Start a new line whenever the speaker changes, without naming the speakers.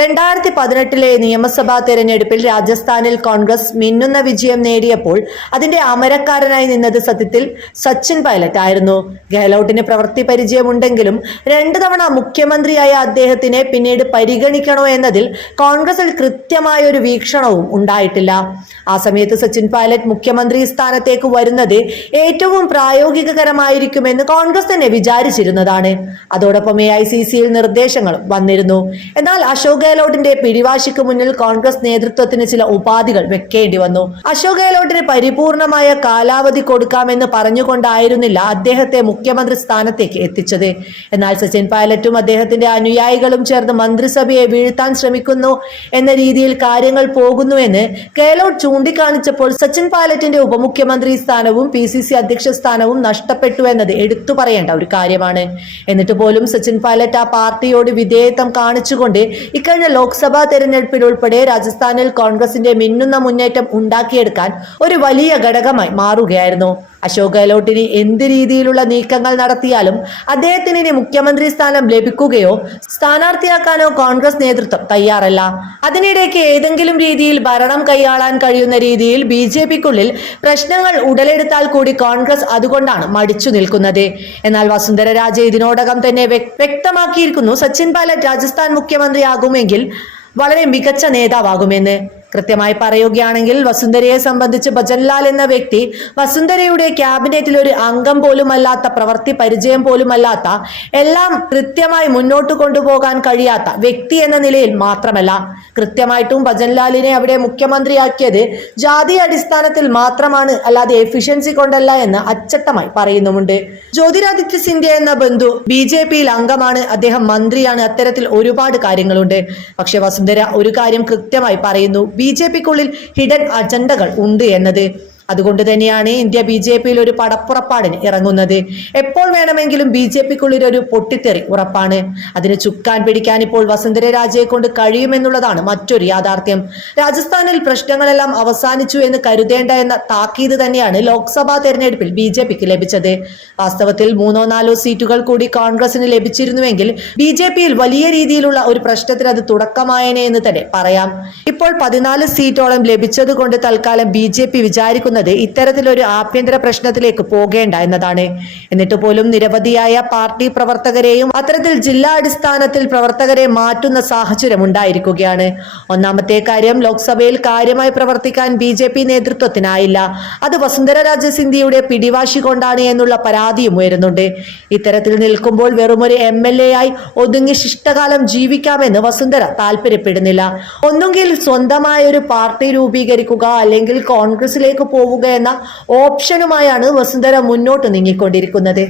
രണ്ടായിരത്തി പതിനെട്ടിലെ നിയമസഭാ തെരഞ്ഞെടുപ്പിൽ രാജസ്ഥാനിൽ കോൺഗ്രസ് മിന്നുന്ന വിജയം നേടിയപ്പോൾ അതിന്റെ അമരക്കാരനായി നിന്നത് സത്യത്തിൽ സച്ചിൻ പൈലറ്റ് ആയിരുന്നു. ഗെഹ്ലോട്ടിന് പ്രവൃത്തി പരിചയമുണ്ടെങ്കിലും രണ്ടു തവണ മുഖ്യമന്ത്രിയായ അദ്ദേഹത്തിനെ പിന്നീട് പരിഗണിക്കണോ എന്നതിൽ കോൺഗ്രസിൽ കൃത്യമായ ഒരു വീക്ഷണവും ഉണ്ടായിട്ടില്ല. ആ സമയത്ത് സച്ചിൻ പൈലറ്റ് മുഖ്യമന്ത്രി സ്ഥാനത്തേക്ക് വരുന്നത് ഏറ്റവും പ്രായോഗികകരമായിരിക്കുമെന്ന് കോൺഗ്രസ് തന്നെ വിചാരിച്ചിരുന്നതാണ്. അതോടൊപ്പം എ ഐ സി സിയിൽ നിർദ്ദേശങ്ങളും വന്നിരുന്നു. എന്നാൽ അശോക് ഗെഹ്ലോട്ടിന്റെ പിടിവാശിക്ക് മുന്നിൽ കോൺഗ്രസ് നേതൃത്വത്തിന് ചില ഉപാധികൾ വെക്കേണ്ടി വന്നു. അശോക് ഗെഹ്ലോട്ടിന് പരിപൂർണമായ കാലാവധി കൊടുക്കാമെന്ന് പറഞ്ഞുകൊണ്ടായിരുന്നില്ല അദ്ദേഹത്തെ മുഖ്യമന്ത്രി സ്ഥാനത്തേക്ക് എത്തിച്ചത്. എന്നാൽ സച്ചിൻ പൈലറ്റും അദ്ദേഹത്തിന്റെ അനുയായികളും ചേർന്ന് മന്ത്രിസഭയെ വീഴ്ത്താൻ ശ്രമിക്കുന്നു എന്ന രീതിയിൽ കാര്യങ്ങൾ പോകുന്നുവെന്ന് ഗെഹ്ലോട്ട് ചൂണ്ടിക്കാണിച്ചപ്പോൾ സച്ചിൻ പൈലറ്റിന്റെ ഉപമുഖ്യമന്ത്രി സ്ഥാനവും പി സി സി അധ്യക്ഷ സ്ഥാനവും നഷ്ടപ്പെട്ടു എന്നത് എടുത്തു പറയേണ്ട ഒരു കാര്യമാണ്. എന്നിട്ട് പോലും സച്ചിൻ പൈലറ്റ് ആ പാർട്ടിയോട് വിധേയത്വം കാണിച്ചുകൊണ്ട് ഇക്കഴിഞ്ഞ ലോക്സഭാ തെരഞ്ഞെടുപ്പിൽ ഉൾപ്പെടെ രാജസ്ഥാനിൽ കോൺഗ്രസിന്റെ മിന്നുന്ന മുന്നേറ്റം ഉണ്ടാക്കിയെടുക്കാൻ ഒരു വലിയ ഘടകമായി മാറുകയായിരുന്നു. അശോക് ഗെഹ്ലോട്ടിന് എന്ത് രീതിയിലുള്ള നീക്കങ്ങൾ നടത്തിയാലും അദ്ദേഹത്തിന് ഇനി മുഖ്യമന്ത്രി സ്ഥാനം ലഭിക്കുകയോ സ്ഥാനാർത്ഥിയാക്കാനോ കോൺഗ്രസ് നേതൃത്വം തയ്യാറല്ല. അതിനിടയ്ക്ക് ഏതെങ്കിലും രീതിയിൽ ഭരണം കൈയാളാൻ കഴിയുന്ന രീതിയിൽ ബി ജെ പിക്കുള്ളിൽ പ്രശ്നങ്ങൾ ഉടലെടുത്താൽ കൂടി കോൺഗ്രസ് അതുകൊണ്ടാണ് മടിച്ചു നിൽക്കുന്നത്. എന്നാൽ വസുന്ധര രാജെ ഇതിനോടകം തന്നെ വ്യക്തമാക്കിയിരിക്കുന്നു സച്ചിൻ പൈലറ്റ് രാജസ്ഥാൻ മുഖ്യമന്ത്രിയാകുമെങ്കിൽ വളരെ മികച്ച നേതാവാകുമെന്ന്. കൃത്യമായി പറയുകയാണെങ്കിൽ വസുന്ധരയെ സംബന്ധിച്ച് ഭജൻലാൽ എന്ന വ്യക്തി വസുന്ധരയുടെ ക്യാബിനറ്റിൽ ഒരു അംഗം പോലുമല്ലാത്ത പ്രവൃത്തി പരിചയം പോലുമല്ലാത്ത എല്ലാം കൃത്യമായി മുന്നോട്ട് കൊണ്ടുപോകാൻ കഴിയാത്ത വ്യക്തി എന്ന നിലയിൽ മാത്രമല്ല. കൃത്യമായിട്ടും ഭജൻലാലിനെ അവിടെ മുഖ്യമന്ത്രിയാക്കിയത് ജാതി അടിസ്ഥാനത്തിൽ മാത്രമാണ് അല്ലാതെ എഫിഷ്യൻസി കൊണ്ടല്ല എന്ന് അച്ചട്ടമായി പറയുന്നുമുണ്ട്. ജ്യോതിരാദിത്യ സിന്ധ്യ എന്ന ബന്ധു ബി ജെ പിയിൽ അംഗമാണ് അദ്ദേഹം മന്ത്രിയാണ് അത്തരത്തിൽ ഒരുപാട് കാര്യങ്ങളുണ്ട്. പക്ഷെ വസുന്ധര ഒരു കാര്യം കൃത്യമായി പറയുന്നു. ബി ജെ പിക്കുള്ളിൽ ഹിഡൻ അജണ്ടകൾ ഉണ്ട് എന്നത് അതുകൊണ്ട് തന്നെയാണ് ഇന്ത്യ ബി ജെ പിയിൽ ഒരു പടപ്പുറപ്പാടിന് ഇറങ്ങുന്നത്. എപ്പോൾ വേണമെങ്കിലും ബി ജെ പിക്കുള്ളിൽ ഒരു പൊട്ടിത്തെറി ഉറപ്പാണ്. അതിന് ചുക്കാൻ പിടിക്കാൻ ഇപ്പോൾ വസുന്ധര രാജയെ കൊണ്ട് കഴിയുമെന്നുള്ളതാണ് മറ്റൊരു യാഥാർത്ഥ്യം. രാജസ്ഥാനിൽ പ്രശ്നങ്ങളെല്ലാം അവസാനിച്ചു എന്ന് കരുതേണ്ട എന്ന താക്കീത് തന്നെയാണ് ലോക്സഭാ തെരഞ്ഞെടുപ്പിൽ ബി ജെ പിക്ക് ലഭിച്ചത്. വാസ്തവത്തിൽ മൂന്നോ നാലോ സീറ്റുകൾ കൂടി കോൺഗ്രസിന് ലഭിച്ചിരുന്നുവെങ്കിൽ ബി ജെ പിയിൽ വലിയ രീതിയിലുള്ള ഒരു പ്രശ്നത്തിന് അത് തുടക്കമായേനെ എന്ന് തന്നെ പറയാം. ഇപ്പോൾ പതിനാല് സീറ്റോളം ലഭിച്ചത് കൊണ്ട് തൽക്കാലം ബി ജെ പി വിചാരിക്കുന്നത് ഇത്തരത്തിലൊരു ആഭ്യന്തര പ്രശ്നത്തിലേക്ക് പോകേണ്ട എന്നതാണ്. എന്നിട്ട് പോലും നിരവധിയായ പാർട്ടി പ്രവർത്തകരെയും അത്തരത്തിൽ ജില്ലാ അടിസ്ഥാനത്തിൽ പ്രവർത്തകരെ മാറ്റുന്ന സാഹചര്യം ഉണ്ടായിരിക്കുകയാണ്. ഒന്നാമത്തെ കാര്യം ലോക്സഭയിൽ കാര്യമായി പ്രവർത്തിക്കാൻ ബി ജെ പി നേതൃത്വത്തിനായില്ല. അത് വസുന്ധര രാജ സിന്ധ്യയുടെ പിടിവാശി കൊണ്ടാണ് എന്നുള്ള പരാതിയും ഉയരുന്നുണ്ട്. ഇത്തരത്തിൽ നിൽക്കുമ്പോൾ വെറുമൊരു എം എൽ എ ആയി ഒതുങ്ങി ശിഷ്ടകാലം ജീവിക്കാമെന്ന് വസുന്ധര താല്പര്യപ്പെടുന്നില്ല. ഒന്നുകിൽ സ്വന്തമായ ഒരു പാർട്ടി രൂപീകരിക്കുക അല്ലെങ്കിൽ കോൺഗ്രസിലേക്ക് പോവുക എന്ന ഓപ്ഷനുമായാണ് വസുന്ധര മുന്നോട്ട് നീങ്ങിക്കൊണ്ടിരിക്കുന്നത്.